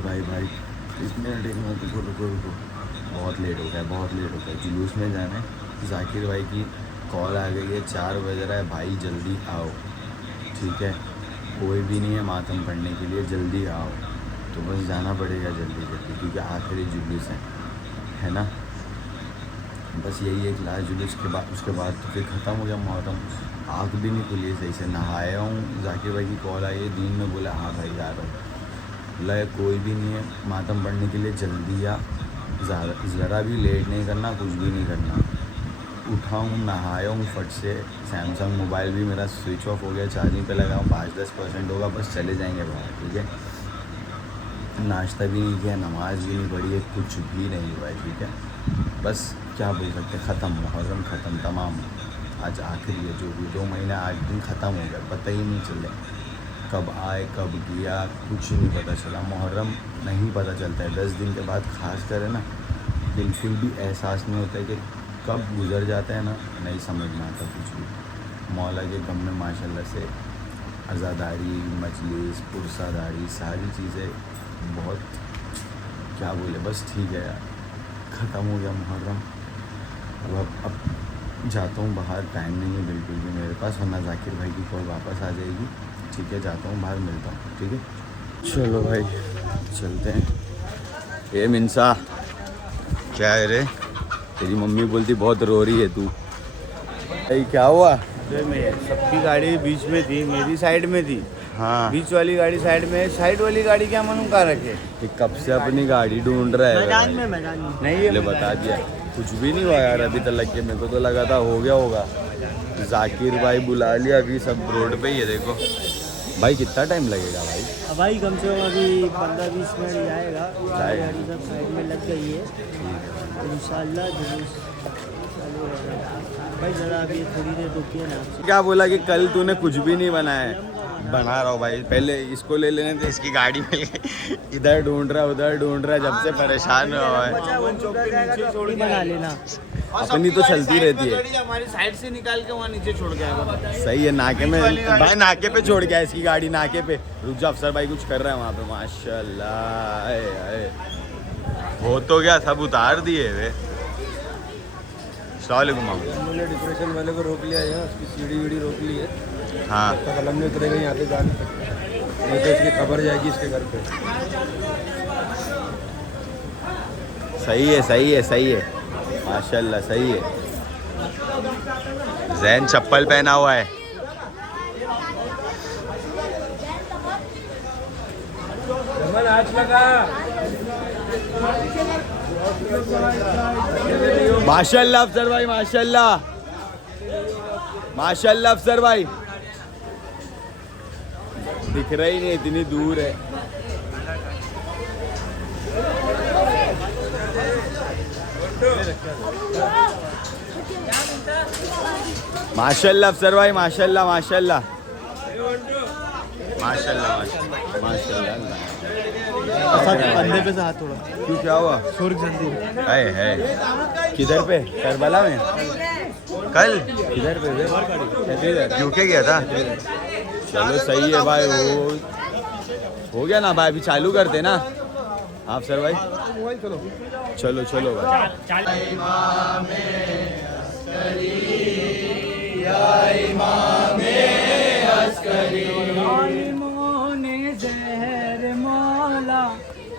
भाई 30 मिनट एक मिनट रुको। बहुत लेट हो गया जुलूस में जाना है। जाकिर भाई की कॉल आ गई है, 4 बज रहा है भाई, जल्दी आओ। ठीक है, कोई भी नहीं है मातम पढ़ने के लिए, जल्दी आओ। तो बस जाना पड़ेगा जल्दी क्योंकि आखिरी जुलूस है ना। बस यही एक लास्ट जुलूस के बाद, उसके बाद तो फिर ख़त्म हो गया मुहर्रम। आँख भी नहीं खुली सही से, नहाया हूँ। जाकिर भाई की कॉल आई है, दीन में बोला हाँ भाई आ रहा हूँ। बोला कोई भी नहीं है मातम पढ़ने के लिए, जल्दी आ, ज़रा भी लेट नहीं करना, कुछ भी नहीं करना। उठा हूँ, नहाया हूँ फट से। सैमसंग मोबाइल भी मेरा स्विच ऑफ हो गया, चार्जिंग पे लगाऊँ, 5-10% होगा, बस चले जाएंगे बाहर। ठीक है, नाश्ता भी नहीं किया, नमाज भी नहीं पढ़ी है, कुछ भी नहीं हुआ है। ठीक है, बस क्या बोल सकते, ख़त्म मुहर्रम, ख़त्म तमाम। आज आखिरी है, जो भी 2 महीने 8 दिन ख़त्म हो गया, पता ही नहीं चले कब आए कब गया, कुछ नहीं पता चला। मुहर्रम नहीं पता चलता है 10 दिन के बाद, खास कर है ना, बिल्कुल भी एहसास नहीं होता है कि कब गुज़र जाता है ना, नहीं समझ में आता कुछ भी। मौला के गम में माशाल्लाह से आज़ादारी, मजलिस, पुरसादारी, सारी चीज़ें बहुत, क्या बोले, बस ठीक है यार, ख़त्म हो गया मुहर्रम। अब जाता हूँ बाहर, टाइम नहीं है बिल्कुल भी मेरे पास, वरना जाकिर भाई की कॉल वापस आ जाएगी। ठीक है, जाता हूँ बाहर, मिलता हूँ। ठीक है, चलो भाई चलते हैं। ए मिनसा, क्या है रे? तेरी मम्मी बोलती बहुत रो रही है तू। भाई क्या हुआ? सबकी गाड़ी बीच में थी, मेरी साइड में थी। हाँ, बीच वाली गाड़ी साइड में, साइड वाली गाड़ी क्या मालूम कहाँ रखे। ये कब से अपनी गाड़ी ढूंढ रहा है मैदान भाई? में नहीं है, ले बता दिया, कुछ भी नहीं हुआ यार अभी तक के। मेरे को तो लगा था हो गया होगा। जाकिर भाई बुला लिया, अभी सब रोड पे ही है। देखो भाई, कितना टाइम लगेगा भाई? अब भाई कम से कम अभी 15-20 मिनट जाएगा। गाड़ी सब साइड में लग गई है, इंशाल्लाह जुलूस चालू होगा। भाई ज़रा अभी थोड़ी देर रुकिए ना। क्या बोला कि कल तूने कुछ भी नहीं बनाया है? बना रहा हूँ भाई, पहले इसको ले लेने थे, इसकी गाड़ी मिल गई। इधर ढूंढ रहा उधर ढूंढ रहा, जब से परेशान हुआ है। बना लेना, अपनी तो चलती रहती है। हमारी साइड से निकाल के वहाँ नीचे छोड़ के आएगा। सही है, नाके में भाई, नाके पे छोड़ गया इसकी गाड़ी, नाके पे। रुक जा, अफसर भाई कुछ कर रहा है वहाँ पे, माशाल्लाह। हो तो गया, सब उतार दिए वे। उन्होंने डिप्रेशन वाले को रोक लिया है, उसकी सीढ़ी वीढ़ी रोक ली है। हाँ, तो कलम नहीं उतरेगा यहाँ पे, जा नहीं सकता, नहीं तो इसकी खबर जाएगी इसके घर पे। सही है माशाल्लाह, सही है। जैन चप्पल पहना हुआ है। आज लगा माशाल्लाह अफसर भाई, माशाल्लाह अफसर भाई। दिख रहा ही नहीं, इतनी दूर है। माशाल्लाह अफसर भाई, माशाल्लाह। कंधे पे से हाथ थोड़ा, क्यों, क्या हुआ? सुर्ख जल्दी है किधर पे? करबला में कल किधर पे? यूके गया था। चलो सही है भाई, हो गया ना भाई, अभी चालू करते ना आप सर भाई। चलो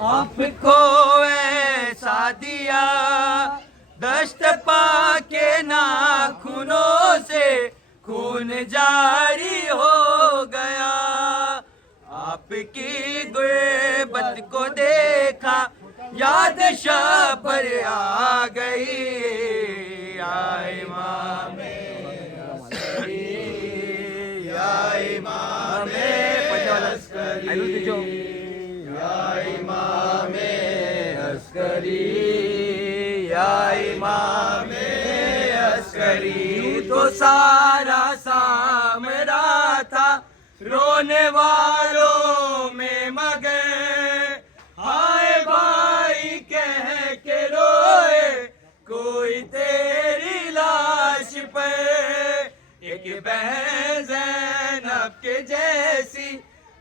आपको ऐसा दिया, दस्त पाके नाखूनों से खून जारी हो गया। आपकी गुर्बत को देखा, याद शापर आ गई। या इमामे अस्करी, या इमामे अस्करी, या इमामे अस्करी, या इमामे अस्करी। तो सारा सामरा था रोने वालों में, मगर हाय भाई कह के रोए कोई तेरी लाश पर। एक बहन ज़ैनब के जैसी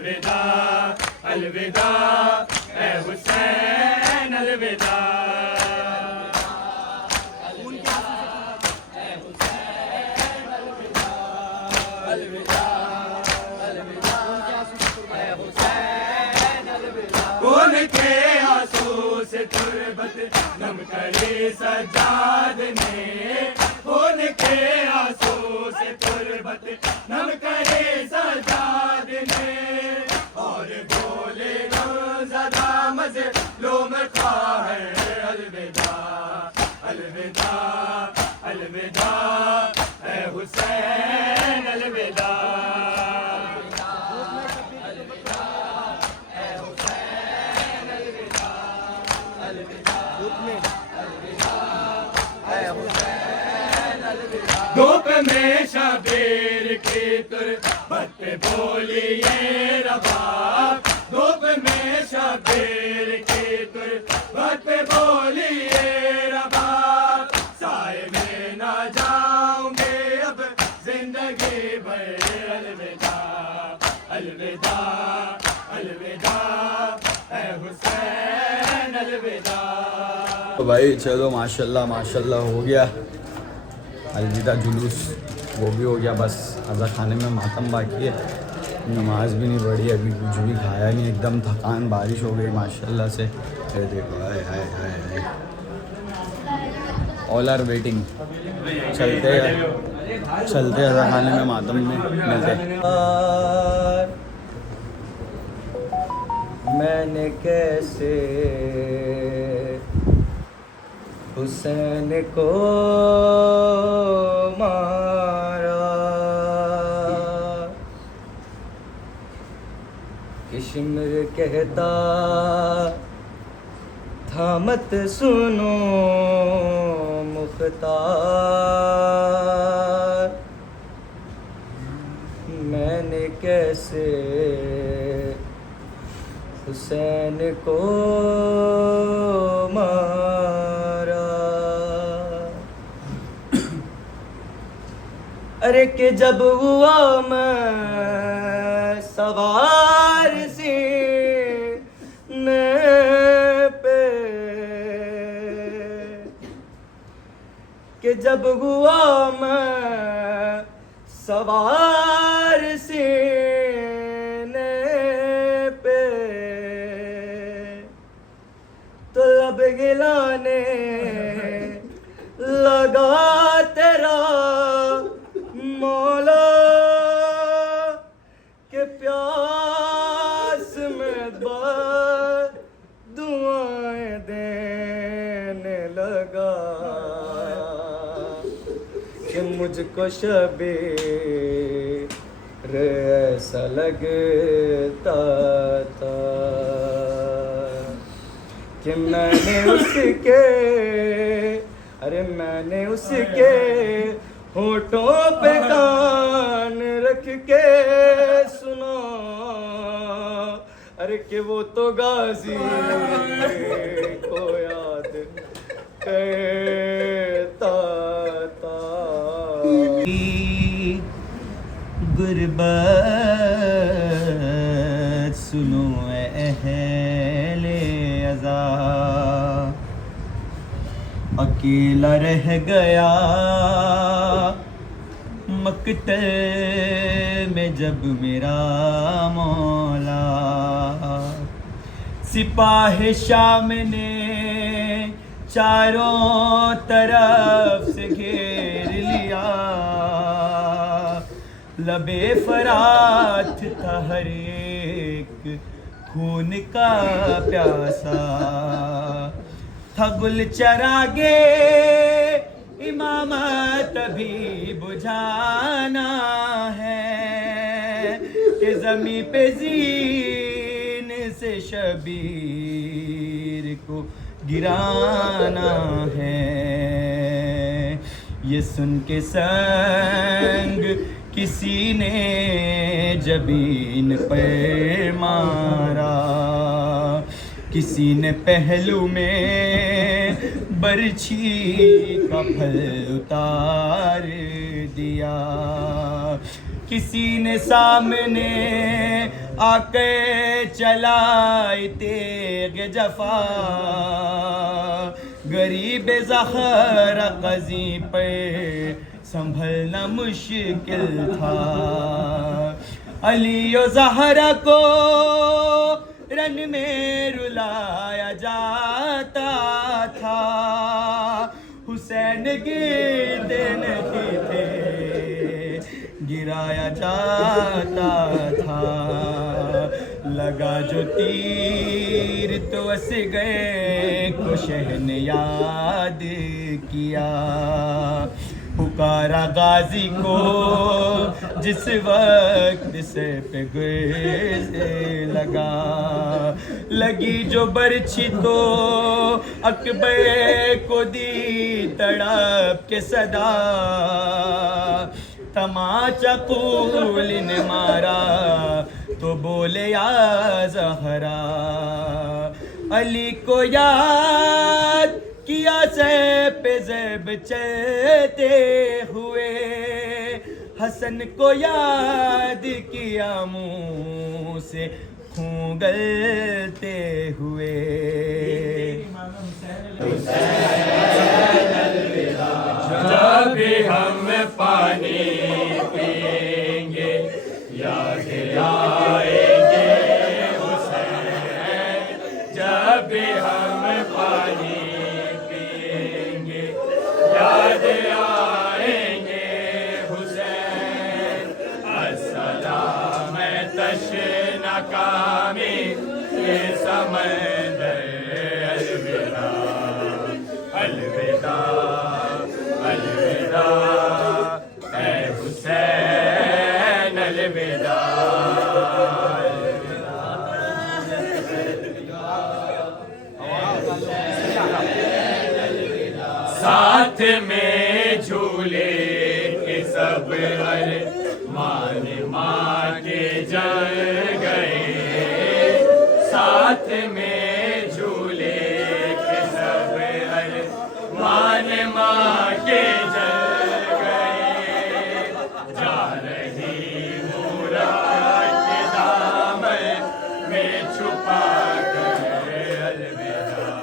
अलविदा अलविदा ए हुसैन अलविदा उनके आंसू से तुरबत नम करे सजाद ने उनके आंसू से तुरबत नम करे सजाद ने और बोले ज़्यादा मजे लो में खा है अलविदा अलविदा अलविदा ए हुसैन अलविदा धूप में शबीर की तुरबत पे बोलिए रबाब धूप में शबीर की तुरबत पे बोलिए रबाब साए में ना जाऊंगे अब जिंदगी भर अलविदा अलविदा अलविदा ए हुसैन अलविदा। तो भाई चलो माशाल्लाह माशाल्लाह हो गया अलविदा जुलूस वो भी हो गया। बस अज़ा खाने में मातम बाकी है, नमाज भी नहीं पढ़ी अभी, कुछ भी खाया नहीं, एकदम थकान, बारिश हो गई माशाल्लाह से। ये देखो हाय हाय हाय हाय, ऑल आर वेटिंग। चलते अज़ा खाने में मातम में मिलते। मैंने कैसे हुसैन को मारा, किशमिर कहता था मत सुनो मुख्तार, मैंने कैसे हुसैन को मारा। अरे कि जब हुआ मैं सवार सीने पे, कि जब हुआ मैं सवार सीने पे, तो लब गिलाने लगा तेरा मौला, के प्यास में दुआएं देने लगा, कि मुझको शबीर ऐसा लगता था कि मैंने उसके होठों पे कान रख के सुना, अरे कि वो तो गाजी को याद करता था। गुरबत सुनो अहले अज़ा, अकेला रह गया मकतल में जब मेरा मौला, सिपाही शाम ने चारों तरफ से घेर लिया, लबे फरात था हर एक खून का प्यासा, था गुल चरागे इमामत भी बुझाना है, कि ज़मीं पे ज़ीन से शबीर को गिराना है। ये सुन के संग किसी ने जबीन पर मारा, किसी ने पहलू में बरछी का फल उतार दिया, किसी ने सामने आके चलाई तेग जफा, गरीब ज़हरा क़ज़ी पे संभलना मुश्किल था। अली और ज़हरा को रन में रुलाया जाता था, हुसैन गिरते नहीं थे गिराया जाता था। लगा जो तीर तो हंस गए को शहन याद किया, पुकारा गाजी को जिस वक्त से पे गुज़े लगा। लगी जो बरछी तो अकबर को दी तड़प के सदा, तमाचा कूल ने मारा तो बोले या ज़हरा। अली को याद किया से पे ज़ेब चलते हुए, हसन को याद किया मुँह से खून गलते हुए। जब भी हम पानी पिएंगे याद आएंगे हुसैन, जब भी हम पानी पिएंगे याद आएंगे हुसैन। अस्सलाम तशना कामी ये समंदर, अलविदा अलविदा अलविदा ऐ हुसैन, अलविदा। साथ में झूले के सब मान माँ के जल गए, साथ में झूले के सब मान माँ के जल गए। जा रही मुराद के दामन में छुपा कर, अलविदा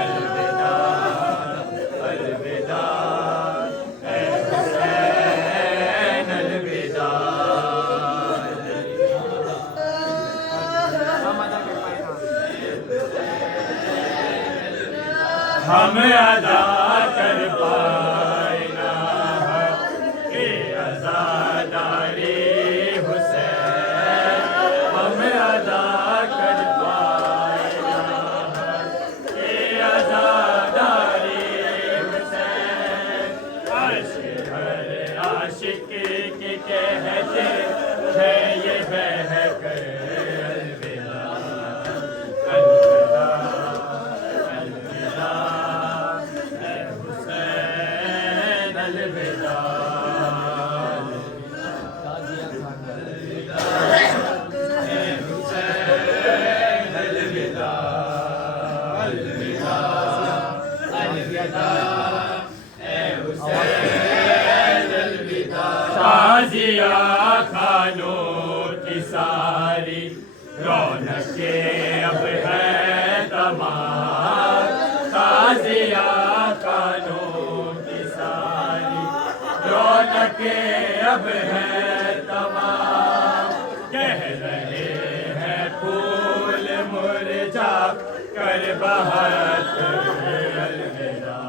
अलविदा अलविदा ऐ हुसैन, अलविदा। हम अदा कर पाए ना के आज़ादारी हुसैन, हम अदा कर पाए ना के आज़ादारी हुसैन। आशिक हर आशिक के कहते हैं ये बहकर, अलविदा अलविदा अलविदा ऐ हुसैन, अलविदा ऐ हुसैन, अलविदा अलविदा अलविदा ऐ हुसैन, अलविदा। ताज़िया खानों की सारी रौनकें अब है तमाम, ताज़िया खानों की सारी रौनकें अब है तमाम। कह रहे हैं फूल मुरझा कर बहत, अलविदा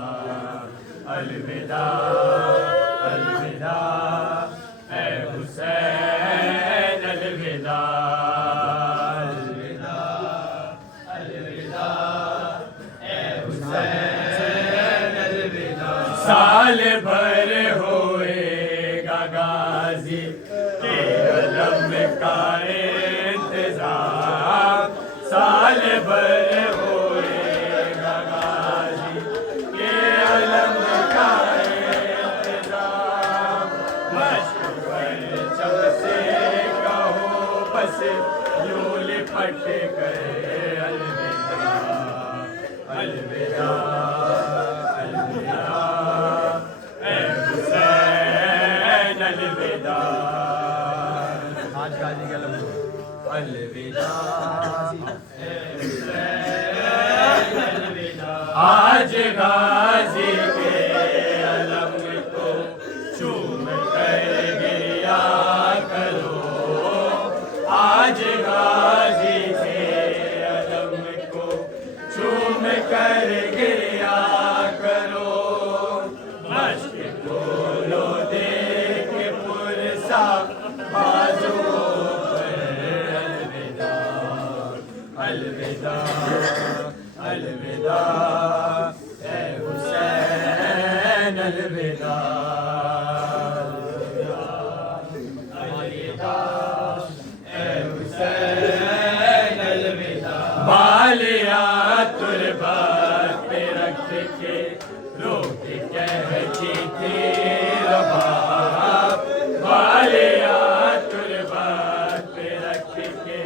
अलविदा अलविदा ऐ हुसैन, अलविदा अलविदा अलविदा ऐ हुसैन, अलविदा। साल भर होएगा गाजी के अलम का इंतजार, साल भर होएगा गाजी के अलम का इंतजार। मश्क पर चम से कहो बस यूं लिपट गए, अलविदा अलविदा अलविदा ऐ हुसैन, अलविदा। अलविदा आज गाजी के अलम को चूम कर गिरिया करो आज गाजी के अलम को चूम कर गिरिया करो मश्क बोलो देख पुरसा बाजू अलविदा अलविदा ए हुसैन अलविदा अलविदा ए हुसैन अलविदा बालिया तुरबात पे रख के रोक कहती थी रबाब बालिया तुरबात पे रख के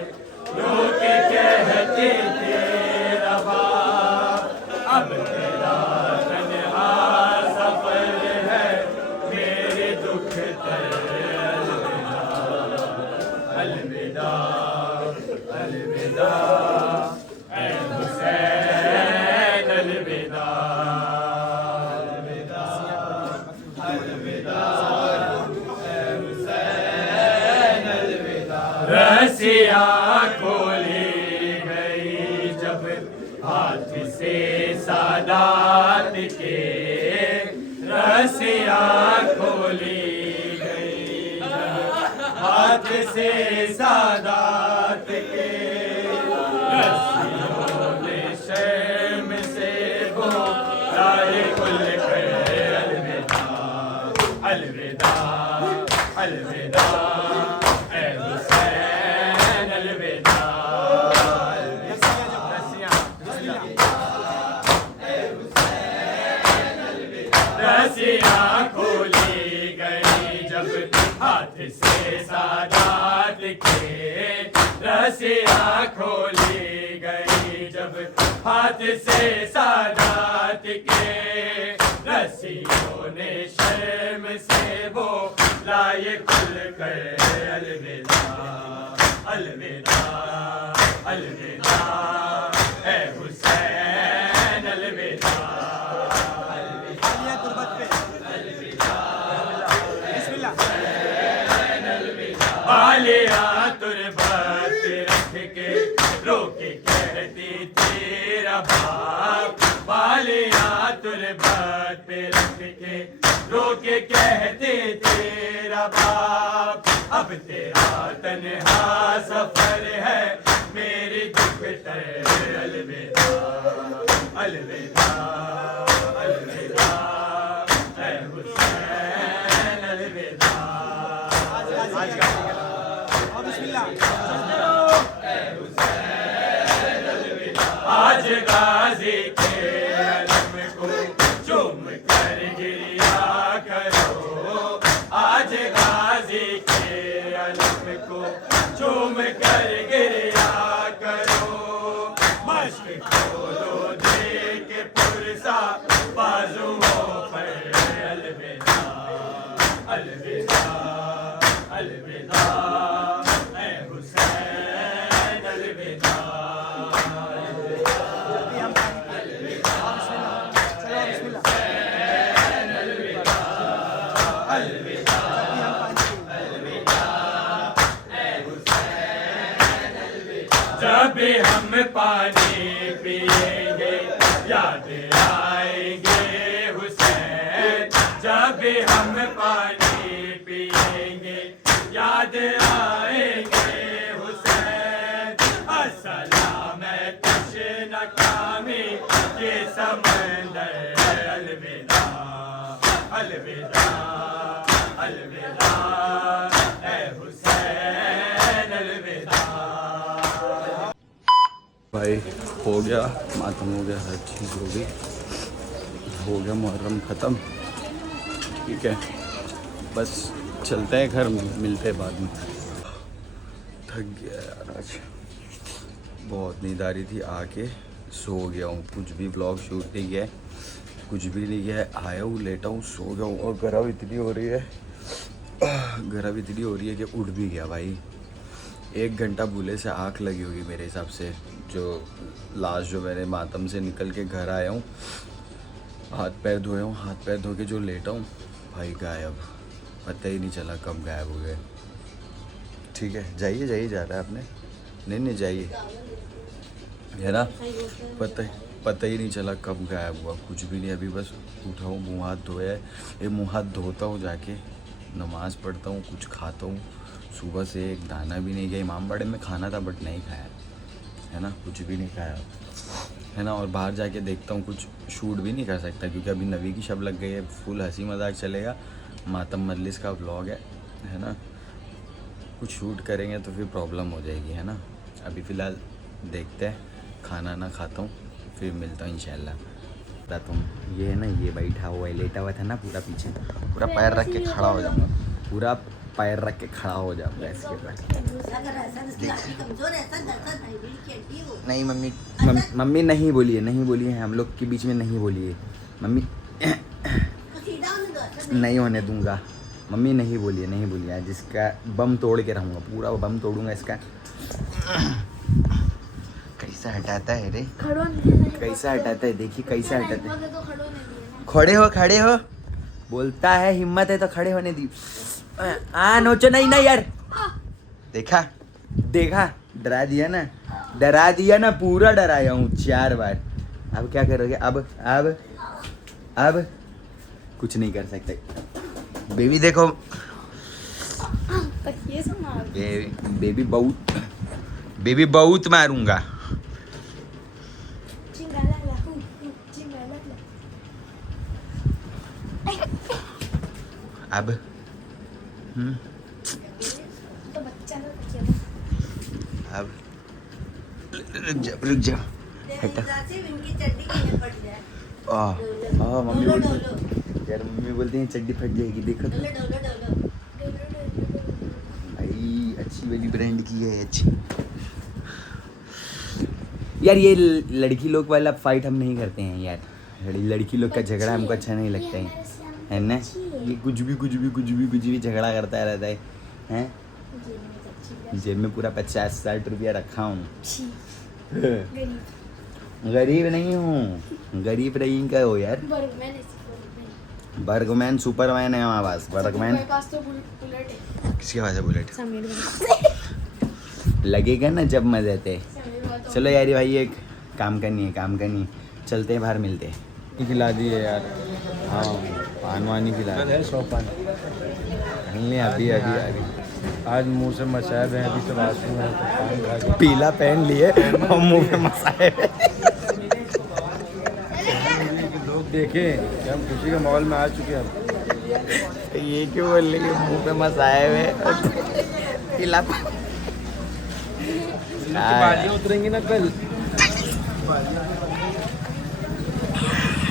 रोक कहती थी रबाब अब तेरा तन्हा सफर है मेरे दुख तर अलविदा अलविदा ए हुसैन अलविदा अलविदा अलविदा ए हुसैन अलविदा रसिया खोली गई जब हाथ से सादात के रसिया खोली गई हाथ से सादात के रस्सियों ने शर्म से वो राय कुल कर अलविदा अलविदा अलविदा ए हुसैन अलविदा रसिया खोली गई जब हाथ से सादात के रसिया खोली गई जब हाथ से सादात के रस्सियों ने शर्म से वो लाए खुल कर अलविदा अलविदा अलविदा ए हुसैन अलविदा बालिया तुरबात रख के रोके कहती तेरा बाप बालिया तुरबात पे रख के रोके कहते तेरा बाप अब तेरा तन्हा सफर है मेरी दुख तर अलविदा अलविदा अलविदा ए हुसैन अलविदा आज गाजी के अलम को चूम कर गिरिया करो आज गाजी के अलम को चूम कर गिरिया करो मश्क खोलो दे के पुरसा बाजुओं पर अलविदा अलविदा अलविदा ए हुसैन अलविदा जब हम पानी पिएंगे याद आएंगे हुसैन जब हम पानी पिएंगे याद आएंगे हुसैन अस्सलाम तश्न कामी के समंदर अलविदा अलविदा अलविदा ए हुसैन अलविदा भाई हो गया मातम हो गया हर चीज़ हो गया मुहर्रम ख़त्म ठीक है बस चलते हैं घर मिलते हैं बाद में थक गया यार आज बहुत नींद आ रही थी आके सो गया हूँ कुछ भी व्लॉग शूट नहीं किया है कुछ भी नहीं किया है आया हूँ लेटा हूँ सो गया हूँ और गर्म इतनी हो रही है कि उठ भी गया भाई 1 घंटा भूले से आँख लगी होगी मेरे हिसाब से। जो लास्ट जो मैंने मातम से निकल के घर आया हूँ, हाथ पैर धोए हूँ, हाथ पैर धो के जो लेटा हूँ भाई गायब, पता ही नहीं चला कब गायब हो गए। ठीक है जाइए जाइए, जा रहा है आपने? नहीं जाइए, है ना। पता ही नहीं चला कब गायब हुआ, कुछ भी नहीं। अभी बस उठा हूँ, मुँह हाथ धोया है, ये मुँह हाथ धोता हूँ, जाके नमाज़ पढ़ता हूँ, कुछ खाता हूँ। सुबह से एक दाना भी नहीं गया। इमाम बाड़े में खाना था बट नहीं खाया, है ना, कुछ भी नहीं खाया, है ना। और बाहर जाके देखता हूँ, कुछ शूट भी नहीं कर सकता क्योंकि अभी नवी की शब लग गई है, फुल हंसी मजाक चलेगा। मातम मजलिस का व्लॉग है ना। कुछ शूट करेंगे तो फिर प्रॉब्लम हो जाएगी, है ना। अभी फ़िलहाल देखते हैं, खाना ना खाता हूँ, फिर मिलता हूँ इंशाल्लाह। तुम ये है ना, ये बैठा हुआ है, लेटा हुआ था ना, पूरा पीछे, पूरा पैर रख के खड़ा हो जाऊँगा, पूरा पैर रख के खड़ा हो जाऊँगा इसके पास। नहीं मम्मी नहीं बोलिए, हम लोग के बीच में नहीं बोलिए मम्मी। नहीं होने दूंगा मम्मी, नहीं बोलिए। आज इसका बम तोड़ के रहूँगा, पूरा बम तोड़ूंगा इसका। कैसा हटाता है रे, कैसा हटाता है, देखिए कैसा हटाता है। खड़े हो बोलता है, हिम्मत है तो खड़े होने दी। नोचो नहीं यार। देखा डरा दिया ना, पूरा डराया हूँ 4 बार। अब क्या करोगे? अब कुछ नहीं कर सकते। बेबी देखो, बेबी बहुत मारूंगा। अब अब रुक जा हटा। मम्मी बोलती हैं चड्डी फट जाएगी, देखो तो भाई, अच्छी वाली ब्रांड की है, अच्छी। यार ये लड़की लोग वाला फाइट हम नहीं करते हैं यार, लड़की लोग का झगड़ा हमको अच्छा नहीं लगता है ना। ये कुछ भी झगड़ा करता रहता है, हैं? जेब में पूरा 50-60 रुपया रखा हूँ। गरीब नहीं हूँ, गरीब नहीं का हो यार। बर्गमैन सुपरमैन है हमारे पास। बर्गमैन किसके पास है? बुलेट लगेगा ना जब मजे आते। चलो यार भाई, एक काम करनी है, चलते हैं बाहर, मिलते हैं। खिला दिए यार, हाँ पान वानी खिला अभी आज मुंह से मचाए हुए हैं, अभी सब आंसू हैं, पीला पहन लिए और मुंह पे मसाए। लोग देखें कि हम खुशी के माहौल में आ चुके हैं। ये क्यों बोल रहे हैं मुंह पे मसाए हुए पीला? बालियां उतरेंगी ना कल।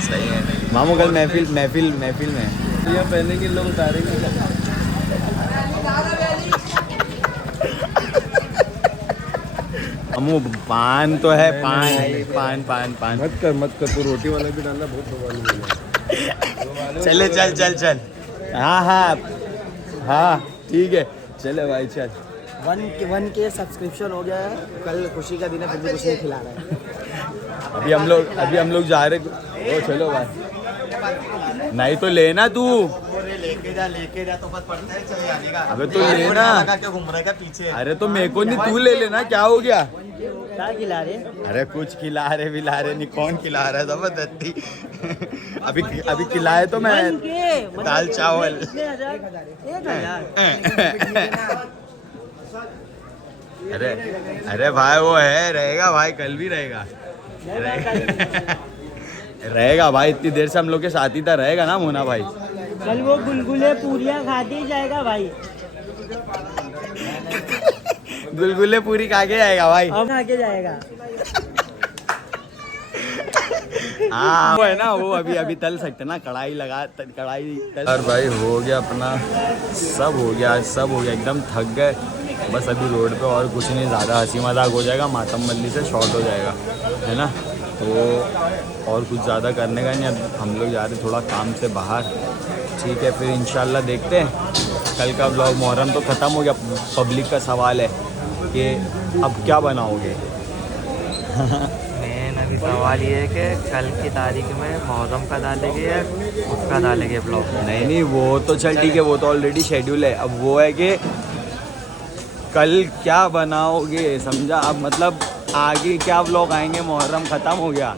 सही है मामू, कल महफिल में ये पहनेंगे लोग, उतारेंगे। मामू पान तो है, पान मत कर तू, रोटी वाला भी डालना, बहुत बवाल। चले चल। हाँ ठीक है, चले भाई चल। 1K सब्सक्रिप्शन हो गया है, कल खुशी का दिन है, फिर भी कुछ नहीं खिला रहा है। अभी हम लोग जा रहे। ओ चलो भाई, नहीं तो लेना तू, लेके जा तो बस पड़ता है चले जाने का। अबे तो लेना, क्या घूम रहा है पीछे? अरे तो मेरे को नहीं, तू ले लेना, क्या हो गया? क्या खिला रहे? अरे कुछ खिला रहे नहीं, कौन खिला रहा है? जबरदस्ती। अभी खिलाए तो मैं दाल चावल। अरे भाई वो है, रहेगा भाई, कल भी रहेगा रहेगा भाई, इतनी देर से हम लोग के साथ ही था, रहेगा ना मोना भाई। कल वो गुलगुले पूरियां खाते ही जाएगा भाई। गुलगुले पूरी खा के जाएगा भाई, अब खा के जाएगा। हाँ वो है ना, वो अभी तल सकते ना, कढ़ाई और भाई हो गया अपना, सब हो गया, एकदम थक गए बस। अभी रोड पे और कुछ नहीं, ज़्यादा हंसी मजाक हो जाएगा, मातम मल्ली से शॉर्ट हो जाएगा, है ना। तो और कुछ ज़्यादा करने का नहीं, अब हम लोग जा रहे थोड़ा काम से बाहर। ठीक है, फिर इंशाल्लाह देखते हैं कल का ब्लॉग। मुहर्रम तो ख़त्म हो गया, पब्लिक का सवाल है, कि अब क्या बनाओगे? मेन अभी सवाल ये है कि कल की तारीख में मुहर्रम का डालेंगे या उसका डालेंगे ब्लॉग? नहीं नहीं, वो तो चल ठीक है, वो तो ऑलरेडी शेड्यूल है। अब वो है कि कल क्या बनाओगे, समझा? अब मतलब आगे क्या व्लॉग आएंगे, मुहर्रम ख़त्म हो गया,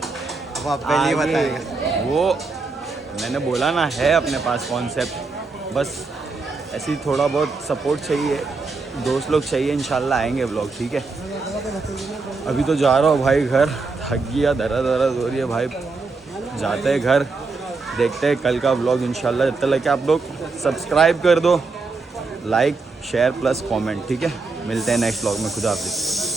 वो आप पहले ही आगे बताएंगे। वो मैंने बोला ना, है अपने पास कॉन्सेप्ट, बस ऐसे ही थोड़ा बहुत सपोर्ट चाहिए, दोस्त लोग चाहिए, इंशाल्लाह आएंगे व्लॉग, ठीक है। अभी तो जा रहा हूँ भाई घर, थक गया, दर्द हो रही है भाई, जाते हैं घर, देखते हैं कल का व्लॉग इंशाल्लाह। जब तक लगे आप लोग सब्सक्राइब कर दो, लाइक शेयर प्लस कमेंट, ठीक है। मिलते हैं नेक्स्ट व्लॉग में, खुदा हाफिज़।